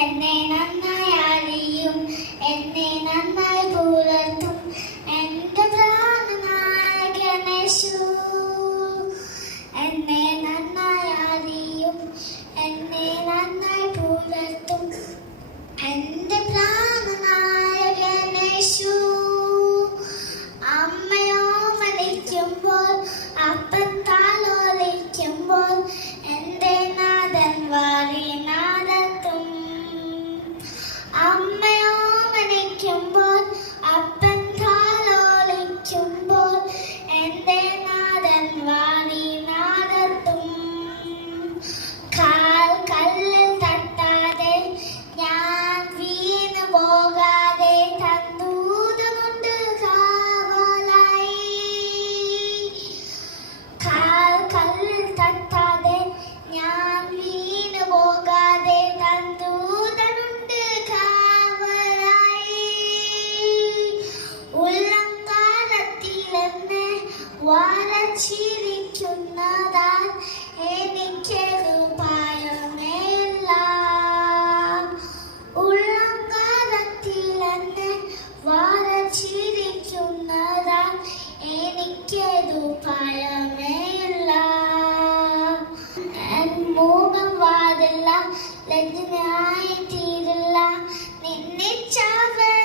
എന്നെ നന്നായി അറിയും, എന്നെ നന്നായി പുലർത്തും എൻ്റെ പ്രാണനായകനേശു. എന്നെ നന്നായി അറിയും, എന്നെ നന്നായി പുലർത്തും എൻ്റെ പ്രാണനായകനേശു. അമ്മയോ മരിക്കുമ്പോൾ അപ്പത്താലോലിക്കുമ്പോൾ എൻ്റെ നാഥൻ വാരി നാദത്തും. അമ്മയോ മരിക്കുമ്പോൾ അപ്പൻ താലോലിക്കുമ്പോൾ എൻ്റെ നാഥൻ വാരി നാദത്തും. കാൽ കല്ലിൽ തട്ടാതെ ഞാൻ വീണു പോകാതെ തന്തൂതമുണ്ട് കാവലായി. കാൽ കല്ലിൽ തട്ടാതെ ഞാൻ വീണു പോകാതെ തന്തൂതമുണ്ട് കാവലായി. ഉള്ളംകാലത്തിലെന്നെ വരച്ചിരിക്കുന്നതാൽ എനിക്കൊരു ഭയമേയില്ല. ഉള്ളംകാലത്തിലെന്നെ വരച്ചിരിക്കുന്നതാൽ എനിക്കൊരു ഭയമേയില്ല. മുഖം വാടില്ല, ലജ്ജനായി തീരില്ല, നിന്നിച്ചവനുദയം